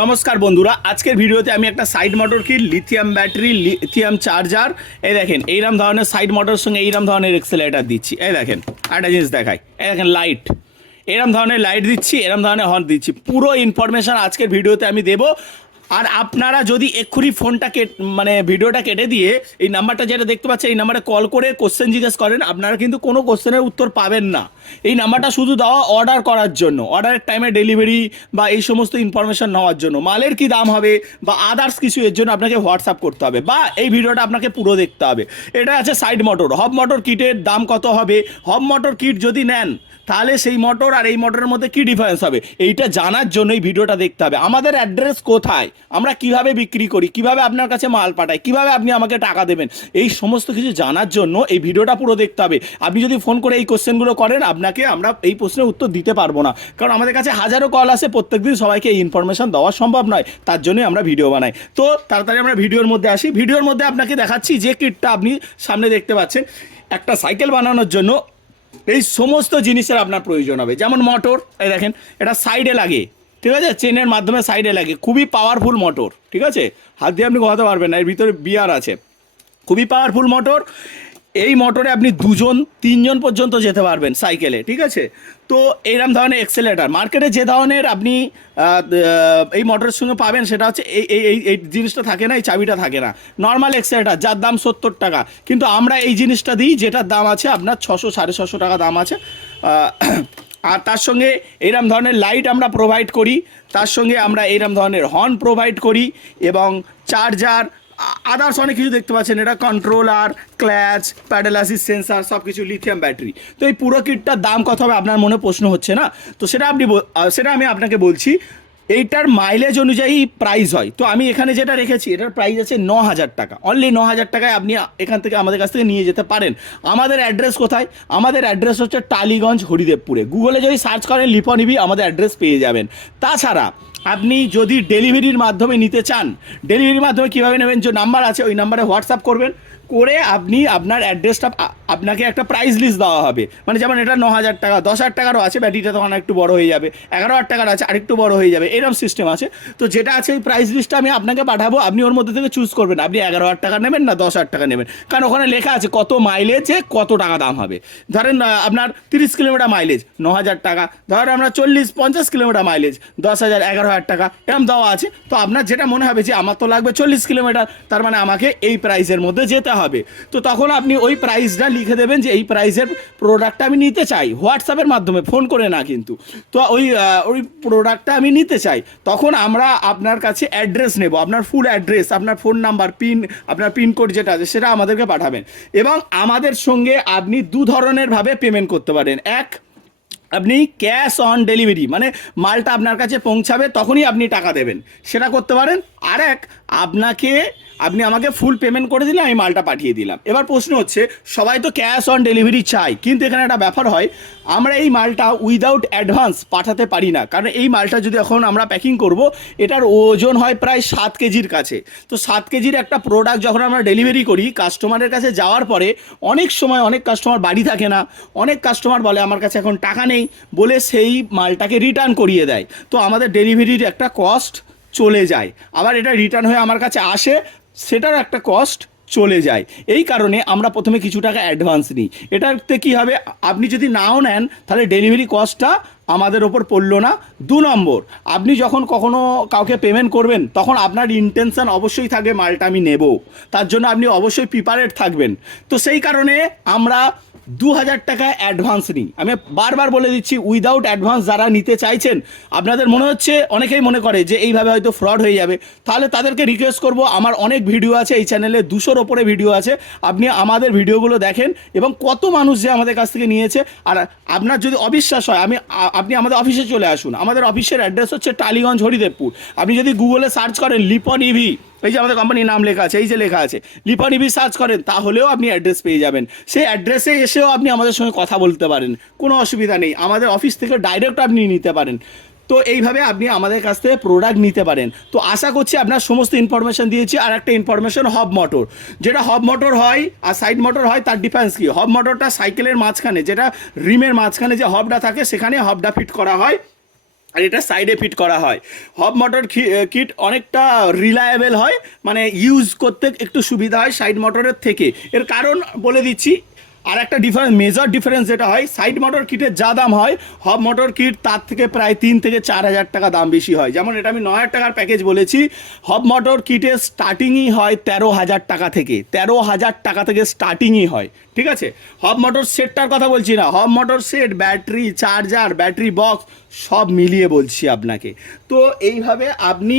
নমস্কার বন্ধুরা, আজকের ভিডিওতে আমি একটা side motor kit, lithium battery, lithium charger, এই দেখেন এইরকম ধরনের সাইড মোটরের সঙ্গে এইরকম ধরনের এক্সেলেটার দিচ্ছি। এই দেখেন একটা জিনিস দেখাই, এই দেখেন লাইট, এরম ধরনের লাইট দিচ্ছি, এরম ধরনের হর্ন দিচ্ছি। পুরো ইনফরমেশান আজকের ভিডিওতে আমি দেবো। আর আপনারা যদি এক্ষুনি ফোনটা ভিডিওটা কেটে দিয়ে এই নাম্বারটা যেটা দেখতে পাচ্ছেন এই নাম্বারে কল করে কোশ্চেন জিজ্ঞেস করেন, আপনারা কিন্তু কোনো কোশ্চেনের উত্তর পাবেন না। এই নাম্বারটা শুধু দেওয়া অর্ডার করার জন্য, অর্ডারের টাইমে ডেলিভারি বা এই সমস্ত ইনফরমেশান নেওয়ার জন্য, মালের কি দাম হবে বা আদার্স কিছু এর জন্য আপনাকে হোয়াটসঅ্যাপ করতে হবে বা এই ভিডিওটা আপনাকে পুরো দেখতে হবে। এটা আছে সাইড মোটর। হব মোটর কিটের দাম কত হবে, হব মোটর কিট যদি নেন তাহলে সেই মোটর আর এই মোটরের মধ্যে কী ডিফারেন্স হবে, এইটা জানার জন্য এই ভিডিওটা দেখতে হবে। আমাদের অ্যাড্রেস কোথায়, আমরা কিভাবে বিক্রি করি, কিভাবে আপনার কাছে মাল পাঠাই, কিভাবে আপনি আমাকে টাকা দেবেন, এই সমস্ত কিছু জানার জন্য এই ভিডিওটা পুরো দেখতে হবে। আপনি যদি ফোন করে এই কোশ্চেনগুলো করেন, আপনাকে আমরা এই প্রশ্নের উত্তর দিতে পারবো না, কারণ আমাদের কাছে হাজারো কল আসে, প্রত্যেকদিন সবাইকে এই ইনফরমেশন দেওয়া সম্ভব নয়, তার জন্যই আমরা ভিডিও বানাই। তো তাড়াতাড়ি আমরা ভিডিওর মধ্যে আসি। ভিডিওর মধ্যে আপনাকে দেখাচ্ছি যে কিটটা আপনি সামনে দেখতে পাচ্ছেন, একটা সাইকেল বানানোর জন্য এই সমস্ত জিনিসের আপনার প্রয়োজন হবে। যেমন মোটর, এই দেখেন এটা সাইডে লাগে, ঠিক আছে, চেনের মাধ্যমে সাইডে লাগে, খুবই পাওয়ারফুল মোটর, ঠিক আছে, হাত দিয়ে আপনি ঘোরাতে পারবেন না, এর ভিতরে বিয়ার আছে, খুবই পাওয়ারফুল মোটর। এই মোটরে আপনি 2-3 জন পর্যন্ত যেতে পারবেন সাইকেলে, ঠিক আছে। তো এইরকম ধরনের এক্সেলেটার মার্কেটে যে ধরনের আপনি এই মোটরের সঙ্গে পাবেন সেটা হচ্ছে এই এই এই এই জিনিসটা থাকে না, এই চাবিটা থাকে না, নর্মাল এক্সেলেটার যার দাম 70 টাকা, কিন্তু আমরা এই জিনিসটা দিই যেটার দাম আছে আপনার 600-650 টাকা দাম আছে। আর তার সঙ্গে এইরকম ধরনের লাইট আমরা প্রোভাইড করি, তার সঙ্গে আমরা এইরকম ধরনের হর্ন প্রোভাইড করি এবং চার্জার, আদার্স অনেক কিছু দেখতে পাচ্ছেন। এটা controller, clutch, pedal assist sensor, সব কিছু লিথিয়াম ব্যাটারি। তো এই পুরো কিটটার দাম কত হবে আপনার মনে প্রশ্ন হচ্ছে না, তো সেটা আমি আপনাকে বলছি। এইটার মাইলেজ অনুযায়ী প্রাইস হয়। তো আমি এখানে যেটা রেখেছি এটার প্রাইস আছে 9,000 টাকা, অনলি 9,000 টাকায় আপনি এখান থেকে আমাদের কাছ থেকে নিয়ে যেতে পারেন। আমাদের অ্যাড্রেস কোথায়, আমাদের অ্যাড্রেস হচ্ছে টালিগঞ্জ, হরিদেবপুরে। গুগলে যদি সার্চ করেন লিপনিবি আমাদের অ্যাড্রেস পেয়ে যাবেন। তাছাড়া আপনি যদি ডেলিভারির মাধ্যমে নিতে চান, ডেলিভারির মাধ্যমে কীভাবে নেবেন, যে নাম্বার আছে ওই নাম্বারে হোয়াটসঅ্যাপ করবেন, করে আপনি আপনার অ্যাড্রেসটা, আপনাকে একটা প্রাইস লিস্ট দেওয়া হবে। মানে যেমন এটা 9,000 টাকা, 10,000 টাকারও আছে, ব্যাটারিটা তখন একটু বড় হয়ে যাবে, 11,000 টাকার আছে আরেকটু বড় হয়ে যাবে, এরকম সিস্টেম আছে। তো যেটা আছে ওই প্রাইস লিস্টটা আমি আপনাকে পাঠাবো, আপনি ওর মধ্যে থেকে চুজ করবেন আপনি 11,000 টাকা নেবেন না 10,000 টাকা নেবেন, কারণ ওখানে লেখা আছে কত মাইলেজে কত টাকা দাম হবে। ধরেন আপনার 30 কিলোমিটার মাইলেজ 9,000 টাকা, ধরেন আমরা 40-50 কিলোমিটার মাইলেজ 10,000, 11,000 টাকা এরকম দেওয়া আছে। তো আপনার যেটা মনে হবে যে আমার তো লাগবে 40 কিলোমিটার, তার মানে আমাকে এই প্রাইসের মধ্যে যেতে হবে, তো তখন আপনি ওই প্রাইসটা লিখে দেবেন যে এই প্রাইসের প্রোডাক্টটা আমি নিতে চাই, হোয়াটসঅ্যাপের মাধ্যমে, ফোন করে না কিন্তু। তো ওই প্রোডাক্টটা আমি নিতে চাই, তখন আমরা আপনার কাছে অ্যাড্রেস নেব, আপনার ফুল অ্যাড্রেস, আপনার ফোন নাম্বার, আপনার পিনকোড যেটা আছে সেটা আমাদেরকে পাঠাবেন। এবং আমাদের সঙ্গে আপনি দু ধরনের ভাবে পেমেন্ট করতে পারেন। এক, আপনি ক্যাশ অন ডেলিভারি, মানে মালটা আপনার কাছে পৌঁছাবে তখনই আপনি টাকা দেবেন, সেটা করতে পারেন। আর এক, আপনি আমাকে ফুল পেমেন্ট করে দিলে আমি মালটা পাঠিয়ে দিলাম। এবার প্রশ্ন হচ্ছে, সবাই তো ক্যাশ অন ডেলিভারি চাই, কিন্তু এখানে একটা ব্যাপার হয়, আমরা এই মালটা উইদাউট অ্যাডভান্স পাঠাতে পারি না, কারণ এই মালটা যদি এখন আমরা প্যাকিং করব, এটার ওজন হয় প্রায় 7 কেজির কাছে। তো 7 কেজির একটা প্রোডাক্ট যখন আমরা ডেলিভারি করি কাস্টমারের কাছে যাওয়ার পরে, অনেক সময় অনেক কাস্টমার বাড়ি থাকে না, অনেক কাস্টমার বলে আমার কাছে এখন টাকা নেই, বলে সেই মালটাকে রিটার্ন করিয়ে দেয়। তো আমাদের ডেলিভারির একটা কস্ট চলে যায়, আবার এটা রিটার্ন হয়ে আমার কাছে আসে, সেটার একটা কস্ট চলে যায়। এই কারণে আমরা প্রথমে কিছু টাকা অ্যাডভান্স নিই। এটাতে কী হবে, আপনি যদি নাও নেন তাহলে ডেলিভারি কস্টটা আমাদের ওপর পড়লো না। 2 নম্বর, আপনি যখন কখনো কাউকে পেমেন্ট করবেন তখন আপনার ইন্টেনশন অবশ্যই থাকবে মালটা আমি নেব, তার জন্য আপনি অবশ্যই প্রিপারেড থাকবেন। তো সেই কারণে আমরা 2,000 টাকা অ্যাডভান্স নিই। আমি বারবার বলে দিচ্ছি, উইদাউট অ্যাডভান্স যারা নিতে চাইছেন, আপনাদের মনে হচ্ছে, অনেকেই মনে করে যে এইভাবে হয়তো ফ্রড হয়ে যাবে, তাহলে তাদেরকে রিকোয়েস্ট করব, আমার অনেক ভিডিও আছে এই চ্যানেলে, 200-র ওপরে ভিডিও আছে, আপনি আমাদের ভিডিওগুলো দেখেন এবং কত মানুষ যে আমাদের কাছ থেকে নিয়েছে। আর আপনার যদি অবিশ্বাস হয়, আপনি আমাদের অফিসে চলে আসুন। আমাদের অফিসের অ্যাড্রেস হচ্ছে টালিগঞ্জ, হরিদেবপুর। আপনি যদি গুগলে সার্চ করেন লিপনিবি, এই যে আমাদের কোম্পানির নাম লেখা আছে, এই যে লেখা আছে লিপনিবি, সার্চ করেন, তাহলেও আপনি অ্যাড্রেস পেয়ে যাবেন। সেই অ্যাড্রেসে এসেও আপনি আমাদের সঙ্গে কথা বলতে পারেন, কোনো অসুবিধা নেই, আমাদের অফিস থেকে ডাইরেক্ট আপনি নিতে পারেন। তো এইভাবে আপনি আমাদের কাছ থেকে প্রোডাক্ট নিতে পারেন। তো আশা করছি আপনার সমস্ত ইনফরমেশন দিয়েছি। আর একটা ইনফরমেশন, হব মোটর, যেটা হব মোটর হয় আর সাইড মোটর হয় তার ডিফারেন্স কী। হব মোটরটা সাইকেলের মাঝখানে, যেটা রিমের মাঝখানে যে হবটা থাকে সেখানে হবটা ফিট করা হয়, আর এটা সাইডে ফিট করা হয়। হব মোটর কিট অনেকটা রিলায়েবল হয়, মানে ইউজ করতে একটু সুবিধা হয় সাইড মোটরের থেকে। এর কারণ বলে দিচ্ছি, আর একটা মেজর ডিফারেন্স যেটা হয়, সাইড মোটর কিটের যা দাম হয়, হব মোটর কিট তার থেকে প্রায় 3 থেকে 4 হাজার টাকা দাম বেশি হয়। যেমন এটা আমি 9 হাজার টাকার প্যাকেজ বলেছি, হব মোটর কিটের স্টার্টিংই হয় 13 হাজার টাকা থেকে, 13 হাজার টাকা থেকে স্টার্টিংই হয়, ঠিক আছে। হব মোটর সেটটার কথা বলছি না, হব motor set, battery, charger, battery box সব মিলিয়ে বলছি আপনাকে। তো এইভাবে আপনি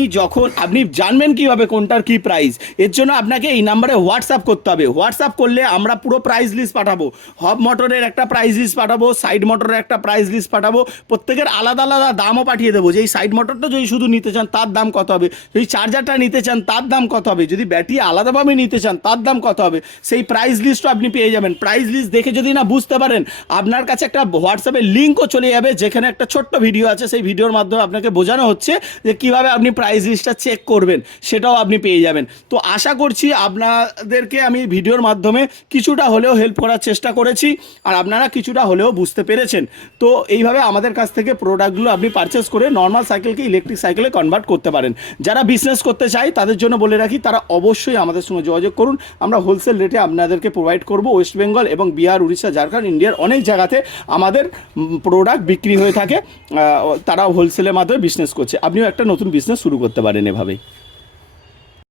জানবেন কিভাবে কোনটার কি প্রাইস, এর জন্য আপনাকে এই নাম্বারে হোয়াটসঅ্যাপ করতে হবে। হোয়াটসঅ্যাপ করলে আমরা পুরো প্রাইস লিস্ট পাঠাবো, হব মোটরের একটা প্রাইস লিস্ট পাঠাবো, সাইড মোটরের একটা প্রাইস লিস্ট পাঠাবো, প্রত্যেকের আলাদা আলাদা দামও পাঠিয়ে দেবো, যে এই সাইড মোটরটা যদি শুধু নিতে চান তার দাম কত হবে, যদি চার্জারটা নিতে চান তার দাম কত হবে, যদি ব্যাটারি আলাদাভাবে নিতে চান তার দাম কত হবে, সেই প্রাইস লিস্টও আপনি পেয়ে যাবেন। প্রাইস লিস্ট দেখে যদি না বুঝতে পারেন, আপনার কাছে একটা হোয়াটসঅ্যাপে লিঙ্কও চলে যাবে, যেখানে একটা ছোট্ট ভিডিও আছে, সেই ভিডিওর মাধ্যমে আপনাকে বোঝানো হচ্ছে যে কিভাবে আপনি প্রাইস লিস্টটা চেক করবেন, সেটাও আপনি পেয়ে যাবেন। তো আশা করছি আপনাদেরকে আমি ভিডিওর মাধ্যমে কিছুটা হলেও হেল্প করার চেষ্টা করেছি, আর আপনারা কিছুটা হলেও বুঝতে পেরেছেন। তো এইভাবে আমাদের কাছ থেকে প্রোডাক্টগুলো আপনি পারচেস করে নর্মাল সাইকেলকে ইলেকট্রিক সাইকেলে কনভার্ট করতে পারেন। যারা বিজনেস করতে চায় তাদের জন্য বলে রাখি, তারা অবশ্যই আমাদের সঙ্গে যোগাযোগ করুন। আমরা হোলসেল রেটে আপনাদেরকে প্রোভাইড করব। ওয়েস্ট বেঙ্গল এবং বিহার, উড়িষ্যা, ঝাড়খণ্ড, ইন্ডিয়ার অনেক জায়গাতে আমাদের প্রোডাক্ট বিক্রি হয়ে থাকে। তারাও হোলসেলের মাধ্যমে বিজনেস করছে। আপনিও একটা নতুন বিজনেস শুরু করতে পারেন এভাবেই।